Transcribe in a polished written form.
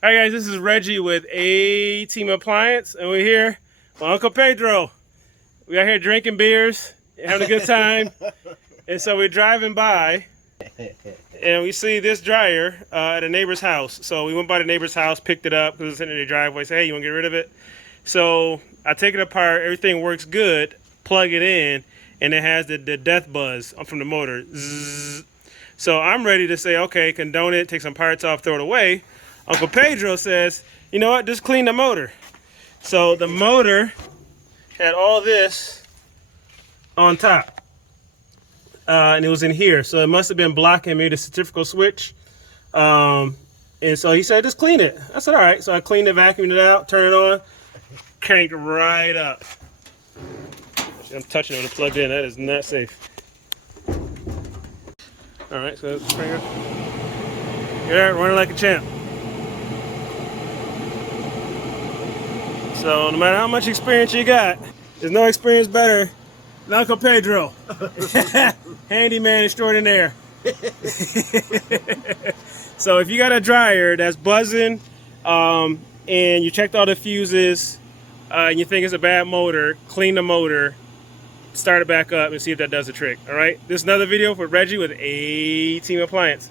All right, guys, this is Reggie with A-Team Appliance, and we're here with Uncle Pedro. We are here drinking beers, having a good time, and so we're driving by, and we see this dryer at a neighbor's house. So we went by the neighbor's house, picked it up, because it was in the driveway, said, hey, you want to get rid of it? So I take it apart, everything works good, plug it in, and it has the death buzz from the motor. Zzz. So I'm ready to say, okay, condone it, take some parts off, throw it away. Uncle Pedro says, you know what, just clean the motor. So the motor had all this on top. And it was in here. So it must have been blocking maybe the centrifugal switch. And so he said, just clean it. I said, all right. So I cleaned it, vacuumed it out, turned it on, cranked right up. I'm touching it when it's plugged in. That is not safe. All right, so let's bring it. Yeah, running like a champ. So no matter how much experience you got, there's no experience better than Uncle Pedro. Handyman extraordinaire. So if you got a dryer that's buzzing and you checked all the fuses and you think it's a bad motor, clean the motor, start it back up and see if that does the trick. All right, this is another video for Reggie with A-Team Appliance.